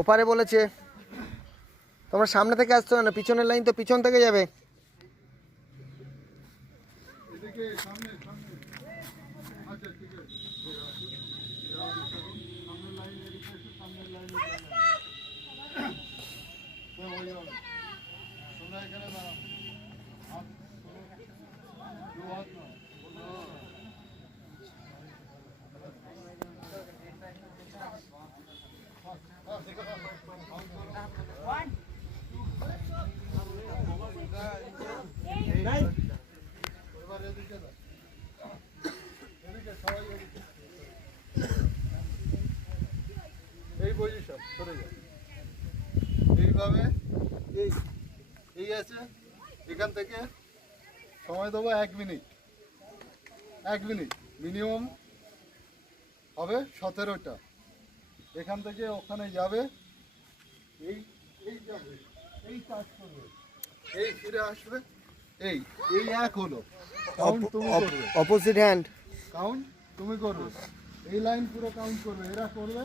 ওপারে বলেছে তোমরা সামনে থেকে আসছো না, পিছনের লাইন তো পিছন থেকে যাবে। এই পজিশন সরে যাও, এইভাবে এই আছে, এখান থেকে সময় দেবো 1 মিনিট। 1 মিনিট মিনিমাম হবে 17টা। এখান থেকে ওখানে যাবে, এই যাবে, এই কাজ করবে, এই ফিরে আসবে, এই এক হলো কাউন্ট। তুমি করবে অপোজিট হ্যান্ড কাউন্ট, তুমি করবে, এই লাইন পুরো কাউন্ট করবে, এরা করবে।